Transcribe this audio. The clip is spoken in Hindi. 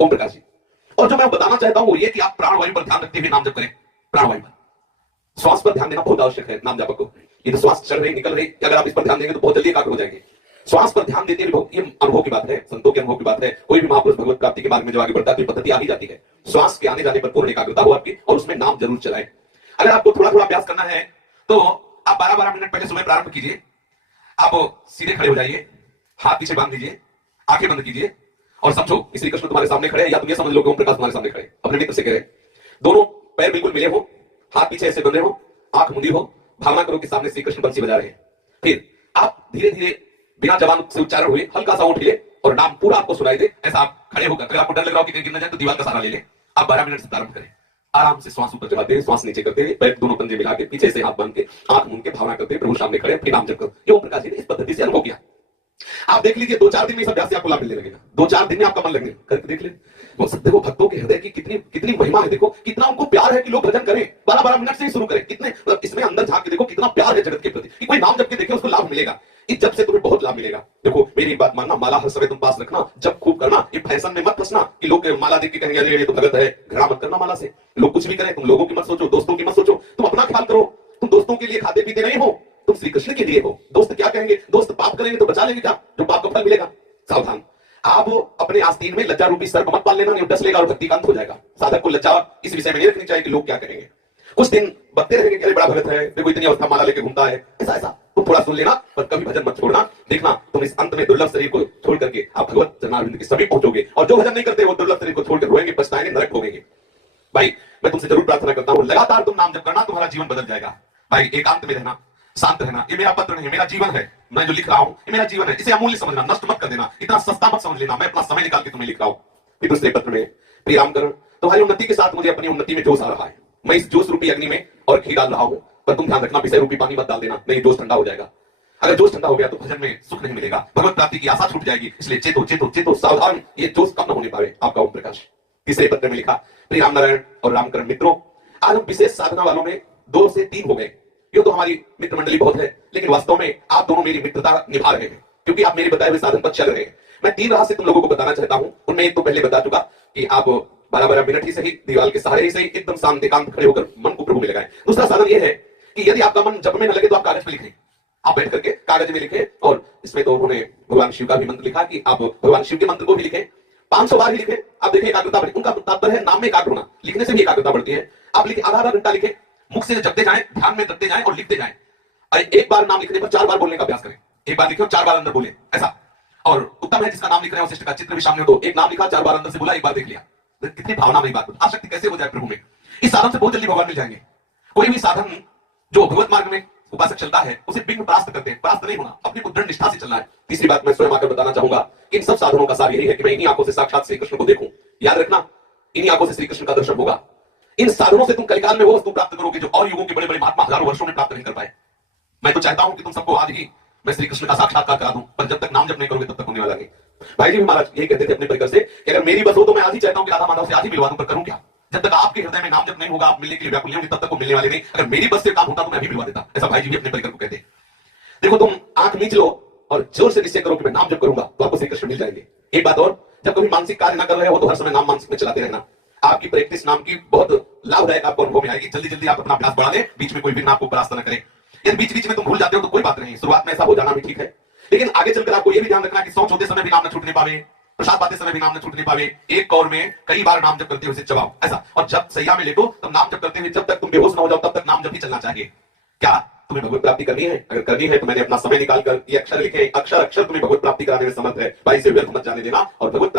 ओम प्रकाश जी। और जो मैं बताना चाहता हूं वो ये कि आप प्राणवायु पर ध्यान रखते हुए नाम जप करें। प्राणवायु पर, श्वास पर ध्यान देना बहुत आवश्यक है नाम जापक को। ये तो श्वास चढ़ रही निकल रही, अगर आप इस पर ध्यान देंगे तो बहुत जल्दी एकाग्र हो जाएंगे। श्वास पर ध्यान देते हुए ये अनुभव की बात है, संतों के अनुभव की बात है। कोई भी महापुरुष भगवत प्राप्ति के मार्ग में जो आगे बढ़ता है तो पद्धति आ ही जाती है। श्वास के आने जाने पर पूर्ण एकाग्रता हो आपकी, और उसमें नाम जरूर चलाएं। अगर आपको थोड़ा थोड़ा अभ्यास करना है तो आप 12-12 मिनट पहले सुबह प्रारंभ कीजिए। आप सीधे खड़े हो जाइए, हाथ पीछे बांध लीजिए, आंखें बंद कीजिए और समझो कि श्री कृष्ण तुम्हारे सामने खड़े हैं, या तुम ये समझ लो कि ओम प्रकाश तुम्हारे सामने खड़े। अपने मित्र से कह रहे, दोनों पैर बिल्कुल मिले हो, हाथ पीछे ऐसे बंधे हो, आंख मुंदी हो, भावना करो कि सामने श्री कृष्ण बंसी बजा रहे हैं। फिर आप धीरे धीरे बिना जबान से उच्चारण हुए हल्का सा उठ लिए और नाम पूरा आपको सुनाई दे, ऐसा आप खड़े होकर, अगर आपको डर लग रहा हो कि कहीं गिर न जाए तो दीवार का सहारा ले ले। आप 12 मिनट से प्रारंभ करें। आराम से श्वास ऊपर चलाते, श्वास नीचे करते, पैर दोनों पंजे मिला के पीछे से हाथ बांध के आंख मूंद के भावना करते, प्रभु सामने खड़े, फिर नाम जप करो। ये ओम प्रकाश जी ने इस पद्धति से अनुभव किया। आप देख लीजिए 2-4 दिन में इस अभ्यास से आपको लाभ मिलने लगेगा। 2-4 दिन में आपका मन लगने करके देख ले। देखो भक्तों के हृदय की कितनी कितनी महिमा है, देखो कितना उनको प्यार है कि लोग भजन करें, 12-12 मिनट से ही शुरू करें। कितने इसमें अंदर झांक के देखो कितना प्यार है जगत के प्रति, कि कोई नाम जप के देखे उसको लाभ मिलेगा। इस जब से तुम्हें बहुत लाभ मिलेगा। देखो मेरी बात मानना, माला हर समय तुम पास रखना, जब खूब करना, ये फैशन में मत फंसना कि लोग माला देख के कहेंगे अरे ये तो भगत है। घृणा मत करना माला से। लोग कुछ भी करें, तुम लोगों की मत सोचो, दोस्तों की मत सोचो, तुम अपना ख्याल करो। तुम दोस्तों के लिए खाते पीते नहीं हो, तुम श्री कृष्ण के लिए हो। दोस्त क्या कहेंगे, दोस्त पाप करेंगे तो बचा लेंगे क्या, जो पाप का फल मिलेगा। सावधान, आप अपने आस्तीन में लज्जा रूपी सर्प मत पाल लेना, नहीं डस लेगा और भक्ति का अंत हो जाएगा। साधक को लज्जा इस विषय में नहीं रखनी चाहिए कि लोग क्या करेंगे। कुछ दिन बकते रहेंगे कि अरे बड़ा भगत है, देखो इतनी अवस्था माला लेके घूमता है, ऐसा ऐसा तुम थोड़ा सुन लेना, पर कभी भजन मत छोड़ना। देखना तुम इस अंत में दुर्लभ शरीर को छोड़ करके आप भगवत चरणारविंद के समीप पहुंचोगे, और जो भजन नहीं करते वो दुर्लभ शरीर को छोड़कर रोएंगे, पछताएंगे, नरक भोगेंगे। भाई मैं तुमसे जरूर प्रार्थना करता हूं, लगातार तुम नाम जप करना, तुम्हारा जीवन बदल जाएगा। भाई एकांत में रहना, शांत रहना, ये मेरा पत्र नहीं, मेरा जीवन है। मैं जो लिख रहा हूं ये मेरा जीवन है, इसे अमूल्य समझना, नष्ट मत कर देना, इतना सस्ता मत समझ लेना। मैं अपना समय निकाल के तुम्हें लिख रहा हूं। फिर दूसरे पत्र में, प्रिय रामकरण, तुम्हारी उन्नति के साथ मुझे अपनी उन्नति में जोश आ रहा है। मैं इस जोश रूपी अग्नि में और घी डाल रहा हूं, पर तुम ध्यान रखना विषय रूपी पानी मत डाल देना, नहीं जोश ठंडा हो जाएगा। अगर जोश ठंडा हो गया तो भजन में सुख नहीं मिलेगा, भगवत प्राप्ति की आशा छूट जाएगी। इसलिए चेतो चेतो चेतो, सावधान, ये जोश कम न होने पाए। आपका ओम प्रकाश। तीसरे पत्र में लिखा, प्रिय रामनारायण और रामकरण मित्रों, आज हम विशेष साधना वालों में 2 से 3 हो गए। ये तो हमारी मित्र मंडली बहुत है, लेकिन वास्तव में आप दोनों मेरी मित्रता निभा रहे हैं, क्योंकि आप मेरे बताए हुए साधन पर चल रहे हैं। मैं 3 राह से तुम लोगों को बताना चाहता हूं। उनमें एक तो पहले बता चुका कि आप 12-12 मिनट ही सही, दीवार के सहारे ही सही, एकदम शांत एकांत खड़े होकर मन को प्रभु में लगाएं। दूसरा साधन यह है कि यदि आपका मन जप में न लगे तो आप कागज में लिखें। आप बैठ करके कागज में लिखें, और इसमें तो उन्होंने भगवान शिव का भी मंत्र लिखा कि आप भगवान शिव के मंत्र को भी लिखें, 500 बार ही लिखें। आप देखें एकाग्रता बढ़े। उनका तात्पर्य है नाम में एकाग्र होना, लिखने से भी एकाग्रता बढ़ती है। आप लिखें, आधा घंटा लिखें, मुख से जपते जाएं, ध्यान में करते जाएं और लिखते जाएं। एक बार नाम लिखने पर 4 बार बोलने का अभ्यास करें। एक बार लिखे और 4 बार अंदर बोले, ऐसा। और उत्तम है जिसका नाम लिख रहे हैं वशिष्ठ का चित्र भी सामने हो, तो एक नाम लिखा, 4 बार अंदर से बोला, एक बार देख लिया। कितनी भावना में बात, आसक्ति कैसे हो जाए प्रभु में। इस साधन से बहुत जल्दी भगवान मिल जाएंगे। कोई भी साधन जो भगवत मार्ग में उपासक चलता है उसे विघ्न परास्त करते हैं, परास्त नहीं होना, अपनी को दृढ़ निष्ठा से चलना है। तीसरी बात मैं स्वयं आकर बताना चाहूंगा कि इन सब साधनों का सार यही है कि मैं इन्हीं आंखों से साक्षात श्री कृष्ण को देखूं। याद रखना, इन्हीं आंखों से श्री कृष्ण का दर्शन होगा। इन साधनों से तुम कलिकाल में वो वस्तु प्राप्त करोगे जो और युगों के बड़े बड़े महात्मा हजारों वर्षों में प्राप्त नहीं कर पाए। मैं तो चाहता हूं कि तुम सबको आज ही मैं श्री कृष्ण का साक्षात्कार करा दूं, पर जब तक नाम जप नहीं करोगे तब तक होने वाला नहीं। भाई जी भी महाराज यही कहते थे अपने परिकर से कि अगर मेरी बस हो तो मैं आज ही चाहता हूं कि राधा माधव से आज ही मिलवा दूं, पर करूं क्या। जब तक आपके हृदय में नाम जप नहीं होगा, आप मिलने के लिए व्याकुल नहीं होंगे, तब तक वो मिलने वाले नहीं। अगर मेरी बस से काम होता तो मैं भी मिलवा देता। ऐसा भाई जी भी अपने परिकर को कहते। देखो तुम आंख मीच लो और जोर से निश्चय करो कि मैं नाम जप करूंगा, तो आपको श्री कृष्ण मिल जाएंगे। एक बात और, जब कभी मानसिक कार्य ना कर रहे हो तो हर समय नाम मानसिक में चलाते रहना। आपकी प्रैक्टिस नाम की बहुत लाभदायक आपको अनुभव में आएगी। जल्दी जल्दी आप अपना अभ्यास बढ़ा लें, बीच में कोई विघ्न आपको परास्त न करे। यदि बीच बीच में तुम भूल जाते हो तो कोई बात नहीं, शुरुआत में ऐसा हो जाना भी ठीक है, लेकिन आगे चलकर आपको यह भी ध्यान रखना कि शौच होते समय भी नाम न छूटने पावे, प्रसाद पाते समय भी नाम न छूटने पावे। एक कौर में कई बार नाम जप करते हुए चबाओ, ऐसा। और जब सैया में लेटो तब नाम जप करते हुए जब तक तुम बेहोश न हो जाओ तब तक नाम जप ही चलना चाहिए। क्या तुम्हें भगवत प्राप्ति करनी है? अगर करनी है तो मैंने अपना समय निकालकर ये अक्षर लिखे, अक्षर अक्षर तुम्हें भगवत प्राप्ति कराने में समर्थ है। भाई से व्यर्थ मत जाने देना और भगवत